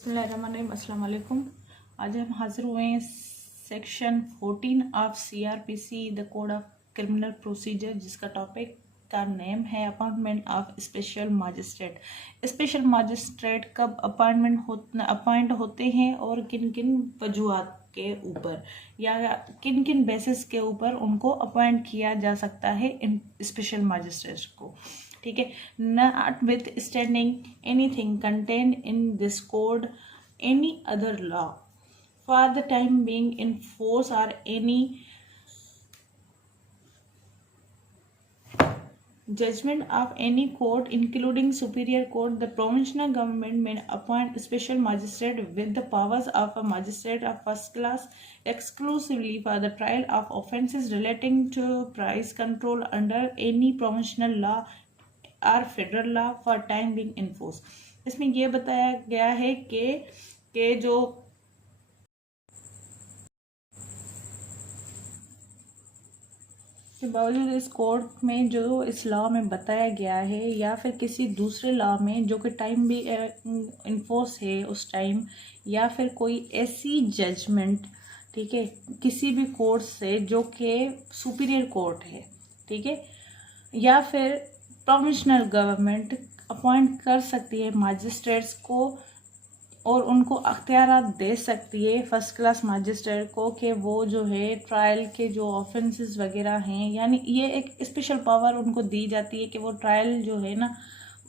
अस्सलाम वालेकुम। आज हम हाजिर हुए हैं section 14 of CRPC the code of criminal procedure, जिसका टॉपिक का नेम है appointment of special magistrate. Special magistrate कब अपॉइंट होते हैं और किन किन वजूहात के ऊपर या किन किन बेसिस के ऊपर उनको अपॉइंट किया जा सकता है इन स्पेशल मजिस्ट्रेट को। ठीक है। Not with standing anything content in this code any other law for the time being in force और any judgment of any court including superior court, the provincial government may appoint special magistrate with the powers of a magistrate of first class exclusively for the trial of offences relating to price control under any provincial law और federal law for time being in force. इसमें यह बताया गया है कि जो के बावजूद इस कोर्ट में जो इस लॉ में बताया गया है या फिर किसी दूसरे लॉ में जो कि टाइम भी इन्फोर्स है उस टाइम, या फिर कोई ऐसी जजमेंट, ठीक है, किसी भी कोर्ट से जो कि सुपीरियर कोर्ट है, ठीक है, या फिर प्रोविंशियल गवर्नमेंट अपॉइंट कर सकती है मजिस्ट्रेट्स को और उनको अख्तियारात दे सकती है फर्स्ट क्लास मजिस्ट्रेट को कि वो जो है ट्रायल के जो ऑफेंसेस वगैरह हैं, यानी ये एक स्पेशल पावर उनको दी जाती है कि वो ट्रायल जो है ना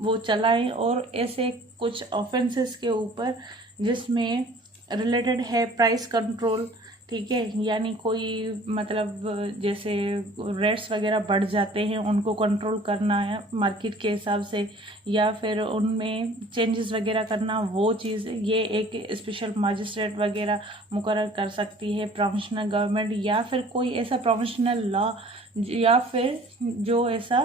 वो चलाएं और ऐसे कुछ ऑफेंसेस के ऊपर जिसमें रिलेटेड है प्राइस कंट्रोल, ठीक है, यानी कोई मतलब जैसे रेट्स वगैरह बढ़ जाते हैं उनको कंट्रोल करना है मार्केट के हिसाब से, या फिर उनमें चेंजेस वगैरह करना, वो चीज़ ये एक स्पेशल मजिस्ट्रेट वगैरह मुकर्रर कर सकती है प्रोविंशियल गवर्नमेंट, या फिर कोई ऐसा प्रोविंशियल लॉ या फिर जो ऐसा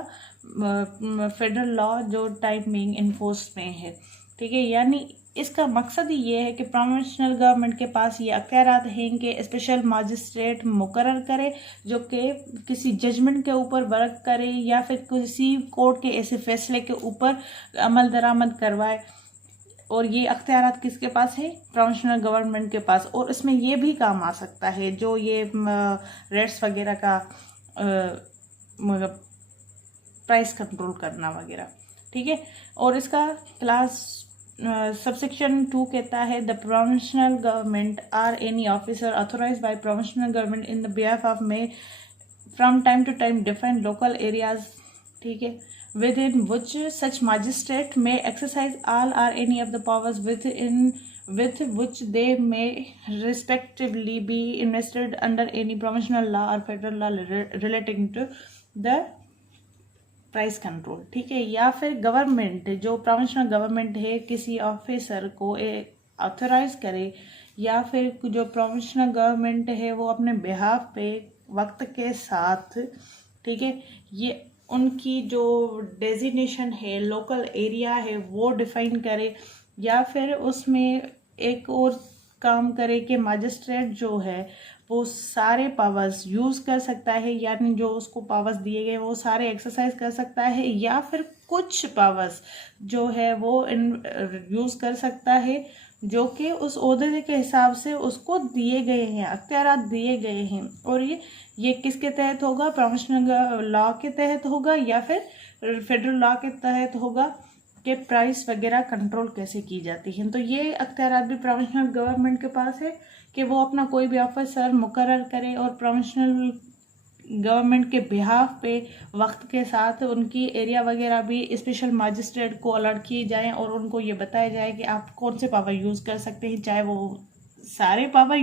फेडरल लॉ जो टाइम बीइंग इन्फोर्स में है। ठीक है, यानी इसका मकसद ही ये है कि प्रोविंशियल गवर्नमेंट के पास ये अख्तियारात हैं कि स्पेशल मजिस्ट्रेट मुकर्रर करे जो कि किसी जजमेंट के ऊपर वर्क करे या फिर किसी कोर्ट के ऐसे फैसले के ऊपर अमल दरामद करवाए। और ये अख्तियारात किसके पास है? प्रोविंशियल गवर्नमेंट के पास। और इसमें ये भी काम आ सकता है जो ये रेट्स वगैरह का प्राइस कंट्रोल करना वगैरह। ठीक है, और इसका क्लास सबसेक्शन 2 कहता है the provincial government are any officer authorised by provincial government in the behalf of में from time to time define local areas, ठीक है, within which such magistrate may exercise all or any of the powers with which they may respectively be invested under any provincial law or federal law relating to the price control. ठीक है, या फिर government जो provincial government है किसी officer को authorise करे, या फिर जो प्रोविंशियल गवर्नमेंट है वो अपने बिहाफ पे वक्त के साथ, ठीक है, ये उनकी जो डेजिग्नेशन है लोकल एरिया है वो डिफाइन करे, या फिर उसमें एक और काम करे कि मजिस्ट्रेट जो है वो सारे पावर्स यूज़ कर सकता है, यानी जो उसको पावर्स दिए गए वो सारे एक्सरसाइज कर सकता है, या फिर कुछ पावर्स जो है वो यूज़ कर सकता है जो कि उस ओहदे के हिसाब से उसको दिए गए हैं, अख्तियारात दिए गए हैं। और ये किसके तहत होगा? प्रोविंशियल लॉ के तहत होगा या फिर फेडरल लॉ के तहत होगा कि प्राइस वगैरह कंट्रोल कैसे की जाती है। तो ये अख्तियारात भी प्रोविंशियल गवर्नमेंट के पास है कि वो अपना कोई भी ऑफिसर मुकर्रर करे और प्रोविंशियल गवर्नमेंट के बिहाफ पे वक्त के साथ उनकी एरिया वगैरह भी स्पेशल मजिस्ट्रेट को अलर्ट किए जाएं और उनको ये बताया जाए कि आप कौन से पावर यूज़ कर सकते हैं, चाहे वो सारे पावर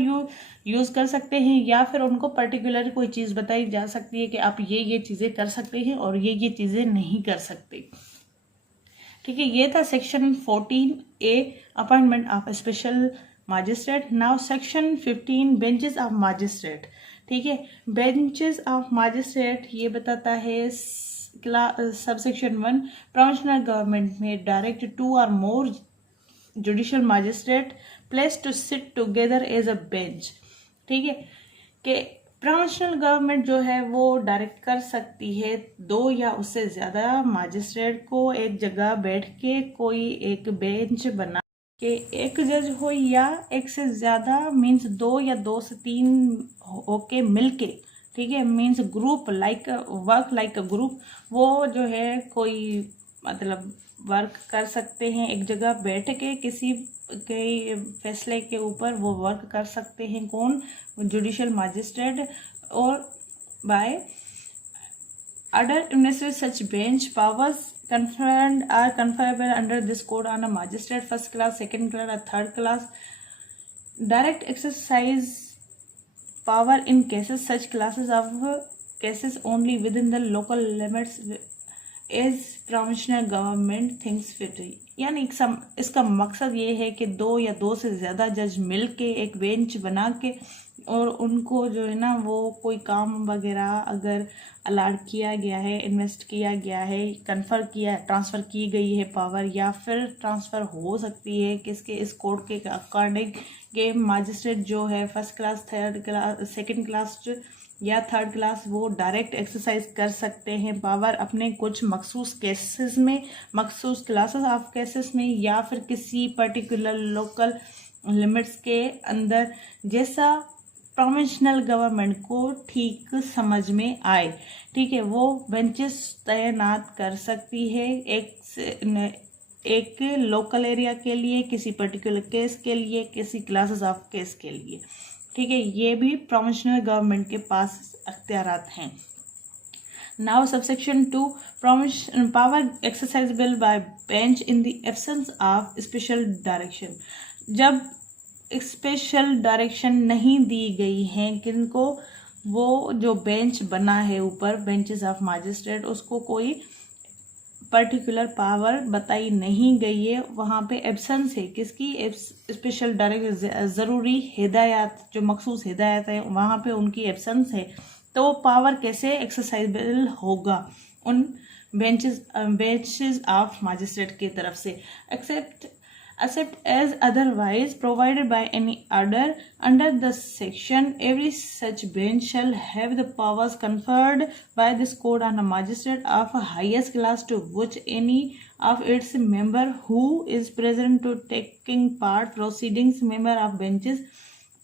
यूज़ कर सकते हैं या फिर उनको पर्टिकुलर कोई चीज़ बताई जा सकती है कि आप ये चीज़ें कर सकते हैं और ये चीज़ें नहीं कर सकते। ठीक है, ये था section 14A appointment of special magistrate. Now section 15 benches of magistrate. ठीक है, बेंचेस ऑफ मजिस्ट्रेट ये बताता है सबसेक्शन 1 प्रोविंशियल गवर्नमेंट में डायरेक्ट 2 और more judicial magistrate place to sit together as a bench. ठीक है, कि प्रोविंशियल गवर्नमेंट जो है वो डायरेक्ट कर सकती है 2 या उससे ज़्यादा मजिस्ट्रेट को एक जगह बैठ के कोई एक बेंच बना कि एक जज हो या एक से ज़्यादा, मीन्स 2 या 2 से 3 होके मिलके, ठीक है, means group like work like a group, वो जो है कोई मतलब वर्क कर सकते हैं एक जगह बैठ के, किसी के फैसले के ऊपर वो वर्क कर सकते हैं। कौन? Judicial magistrate. और bye other administrative such bench powers conferred are conferable under this code on a magistrate first class, second class, or third class. Direct exercise power in cases such classes of cases only within the local limits as provincial government thinks fit। यानी इसका मकसद ये है कि 2 या 2 से ज़्यादा जज मिल के एक बेंच बना के, और उनको जो है ना वो कोई काम वगैरह अगर अलाट किया गया है, इन्वेस्ट किया गया है, कन्फर किया, ट्रांसफ़र की गई है पावर, या फिर ट्रांसफ़र हो सकती है किसके, इस कोड के अकॉर्डिंग के मजिस्ट्रेट जो है first class, third class, second class या थर्ड क्लास, वो डायरेक्ट एक्सरसाइज कर सकते हैं पावर अपने कुछ मखसूस केसेस में, मखसूस क्लासेस ऑफ केसेस में, या फिर किसी पर्टिकुलर लोकल लिमिट्स के अंदर, जैसा प्रोविंशियल गवर्नमेंट को ठीक समझ में आए, ठीक है, वो बेंचेस तैनात कर सकती है एक लोकल एरिया के लिए, किसी पर्टिकुलर केस के लिए, किसी क्लासेस ऑफ केस के लिए, ठीक है। ये भी प्रोविंशियल गवर्नमेंट के पास अख्तियारात हैं। Now subsection 2, power exercisable by bench in the absence of special direction. जब स्पेशल डायरेक्शन नहीं दी गई है किनको, वो जो बेंच बना है ऊपर, बेंचेस ऑफ मजिस्ट्रेट, उसको कोई पर्टिकुलर पावर बताई नहीं गई है, वहाँ पे एब्सेंस है किसकी, स्पेशल डायरेक्शन, ज़रूरी हिदायत, जो मखसूस हिदायत है वहाँ पे उनकी एब्सेंस है, तो पावर कैसे एक्सरसाइजेबल होगा उन बेंचेस ऑफ मजिस्ट्रेट की तरफ से, except as otherwise provided by any order under the section, every such bench shall have the powers conferred by this code on a magistrate of highest class to which any of its member who is present to taking part proceedings, member of benches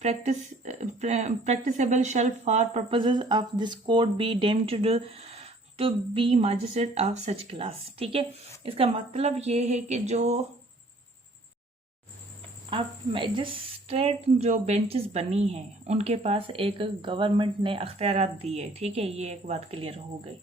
practicable shall for purposes of this code be deemed to be magistrate of such class। ठीक है, इसका मतलब ये है कि जो अब magistrate जो बेंचेस बनी हैं उनके पास एक गवर्नमेंट ने अख्तियारात दिए, ठीक है, ये एक बात क्लियर हो गई।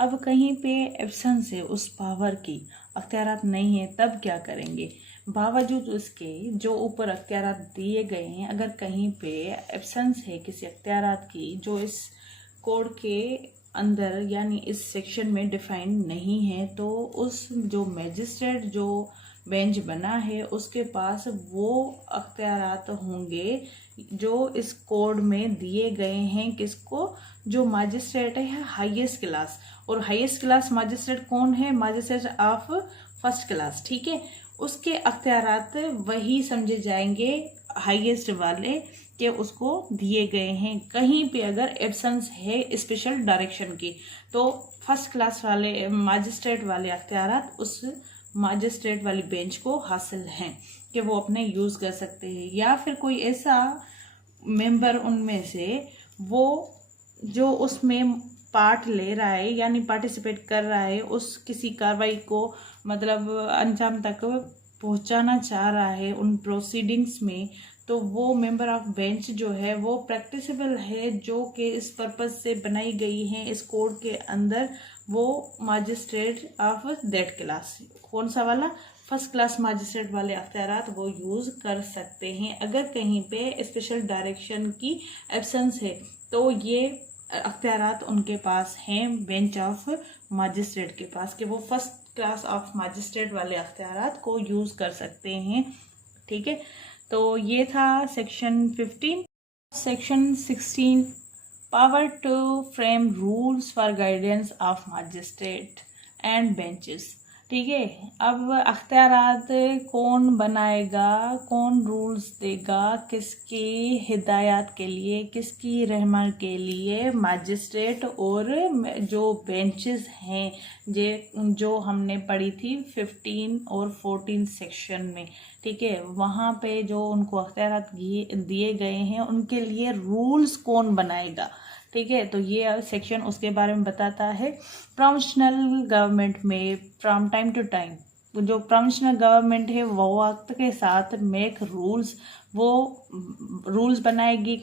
अब कहीं पे एब्सेंस है उस पावर की, अख्तियारात नहीं है, तब क्या करेंगे? बावजूद उसके जो ऊपर अख्तियारात दिए गए हैं, अगर कहीं पे एब्सेंस है किसी अख्तियारात की जो इस कोड के अंदर यानी इस सेक्शन में डिफाइन नहीं है, तो उस जो मैजिस्ट्रेट जो बेंच बना है उसके पास वो अख्तियारात होंगे जो इस कोड में दिए गए हैं। किसको? जो मजिस्ट्रेट है हाईएस्ट क्लास, और हाईएस्ट क्लास मजिस्ट्रेट कौन है? मजिस्ट्रेट ऑफ फर्स्ट क्लास, ठीक है। उसके अख्तियारात वही समझे जाएंगे हाईएस्ट वाले के उसको दिए गए हैं। कहीं पे अगर एब्सेंस है स्पेशल डायरेक्शन की, तो फर्स्ट क्लास वाले मजिस्ट्रेट वाले अख्तियारात उस मजिस्ट्रेट वाली बेंच को हासिल हैं कि वो अपने यूज़ कर सकते हैं, या फिर कोई ऐसा मेंबर उनमें से वो जो उसमें पार्ट ले रहा है यानी पार्टिसिपेट कर रहा है, उस किसी कार्रवाई को मतलब अंजाम तक पहुंचाना चाह रहा है उन प्रोसीडिंग्स में, तो वो मेंबर ऑफ बेंच जो है वो प्रैक्टिसेबल है, जो कि इस पर्पज से बनाई गई है इस कोड के अंदर, वो मजिस्ट्रेट ऑफ दैट क्लास। कौन सा वाला? फर्स्ट क्लास मजिस्ट्रेट वाले अख्तियारात वो यूज़ कर सकते हैं। अगर कहीं पे स्पेशल डायरेक्शन की एब्सेंस है तो ये अख्तियारात उनके पास हैं बेंच ऑफ मजिस्ट्रेट के पास, कि वो फर्स्ट क्लास ऑफ मजिस्ट्रेट वाले अख्तियारात को यूज़ कर सकते हैं, ठीक है। तो ये था section 15। Section 16, power to frame rules for guidance of magistrate and benches. ठीक है। अब अख्तियारात कौन बनाएगा, कौन रूल्स देगा, किसकी हिदायत के लिए, किसकी रहमत के लिए? मजिस्ट्रेट। और जो बेंचेस हैं जो हमने पढ़ी थी 15 और 14 सेक्शन में, ठीक है, वहाँ पे जो उनको अख्तियारात दिए गए हैं उनके लिए रूल्स कौन बनाएगा, ठीक है। तो ये सेक्शन उसके बारे में बताता है। प्रोविंशनल गवर्नमेंट में फ्रॉम टाइम टू टाइम जो प्रोविंशनल गवर्नमेंट है वो वक्त के साथ मेक रूल्स, वो रूल्स बनाएगी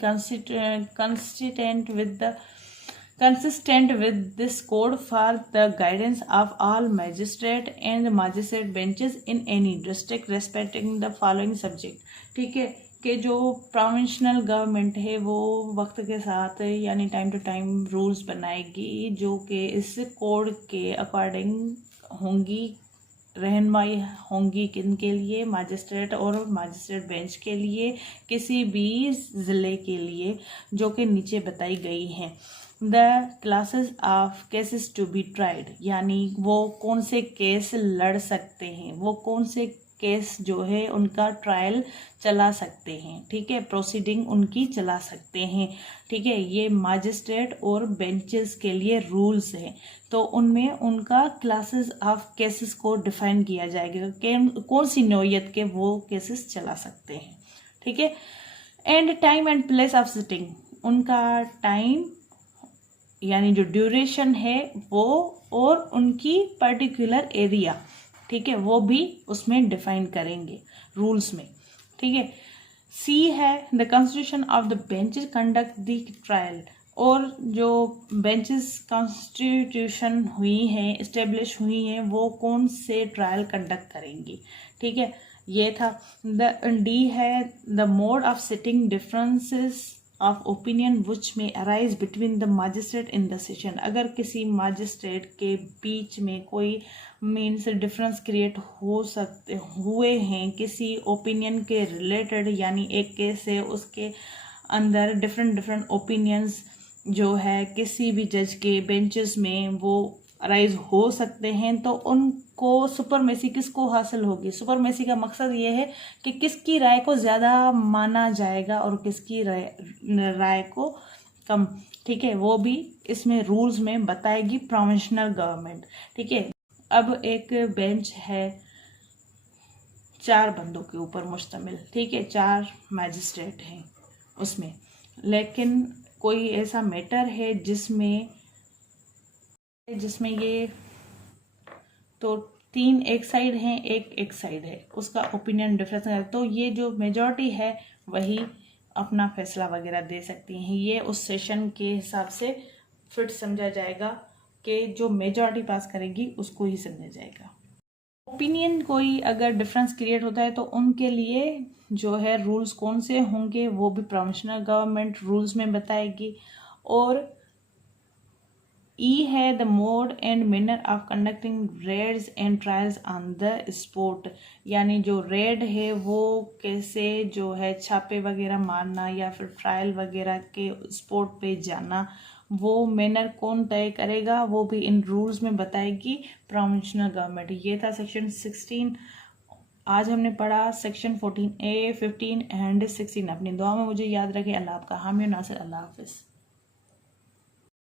consistent with this code for the guidance of all magistrate and magistrate benches in any district respecting the following subject, ठीक है। कि जो प्रोविंशनल गवर्नमेंट है वो वक्त के साथ यानी टाइम टू टाइम रूल्स बनाएगी जो कि इस कोड के अकॉर्डिंग होंगी, रहनुमाई होंगी किन के लिए? मजिस्ट्रेट और मजिस्ट्रेट बेंच के लिए, किसी भी ज़िले के लिए, जो कि नीचे बताई गई हैं। The classes of cases to be tried, यानी वो कौन से केस लड़ सकते हैं, वो कौन से केस जो है उनका ट्रायल चला सकते हैं, ठीक है, प्रोसीडिंग उनकी चला सकते हैं, ठीक है। ये मजिस्ट्रेट और बेंचेस के लिए रूल्स हैं। तो उनमें उनका क्लासेस ऑफ केसेस को डिफाइन किया जाएगा कि कौन सी नौयत के वो केसेस चला सकते हैं, ठीक है। And time and place of sitting, उनका टाइम यानी जो ड्यूरेशन है वो, और उनकी पर्टिकुलर एरिया, ठीक है, वो भी उसमें डिफाइन करेंगे रूल्स में, ठीक है। सी है the constitution of the benches conduct the trial, और जो बेंचेस कॉन्स्टिट्यूशन हुई हैं, इस्टेब्लिश हुई हैं, वो कौन से ट्रायल कंडक्ट करेंगी, ठीक है, ये था। द डी है the mode of sitting differences of opinion which में arise between the magistrate in the session, अगर किसी मजिस्ट्रेट के बीच में कोई मीन्स डिफरेंस क्रिएट हुए हैं किसी ओपिनियन के रिलेटेड, यानी एक केस है उसके अंदर डिफरेंट ओपिनियंस जो है किसी भी जज के बेंचेस में वो अराइज हो सकते हैं, तो उनको सुपरमेसी किसको हासिल होगी? सुपरमेसी का मकसद ये है कि किसकी राय को ज़्यादा माना जाएगा और किसकी राय को कम, ठीक है, वो भी इसमें रूल्स में बताएगी प्रोविंशनल गवर्नमेंट, ठीक है। अब एक बेंच है 4 बंदों के ऊपर मुश्तमिल, ठीक है, 4 मैजिस्ट्रेट हैं उसमें, लेकिन कोई ऐसा मैटर है जिसमें ये तो 3 एक साइड हैं, एक साइड है, उसका ओपिनियन डिफरेंस है, तो ये जो मेजॉरिटी है वही अपना फैसला वगैरह दे सकती हैं। ये उस सेशन के हिसाब से फिट समझा जाएगा कि जो मेजॉरिटी पास करेगी उसको ही समझा जाएगा। ओपिनियन कोई अगर डिफरेंस क्रिएट होता है तो उनके लिए जो है रूल्स कौन से होंगे वो भी प्रोविंशनल गवर्नमेंट रूल्स में बताएगी। और ई है the mode and manner of conducting raids and trials on the spot, यानी जो रेड है वो कैसे जो है छापे वगैरह मारना या फिर ट्रायल वगैरह के स्पॉट पे जाना, वो मैनर कौन तय करेगा, वो भी इन रूल्स में बताएगी प्रोविंशनल गवर्नमेंट। ये था सेक्शन 16। आज हमने पढ़ा सेक्शन 14A, 15 एंड 16। अपनी दुआ में मुझे याद रखें। अल्लाह आपका हामी नासिर। अल्लाह हाफिज़।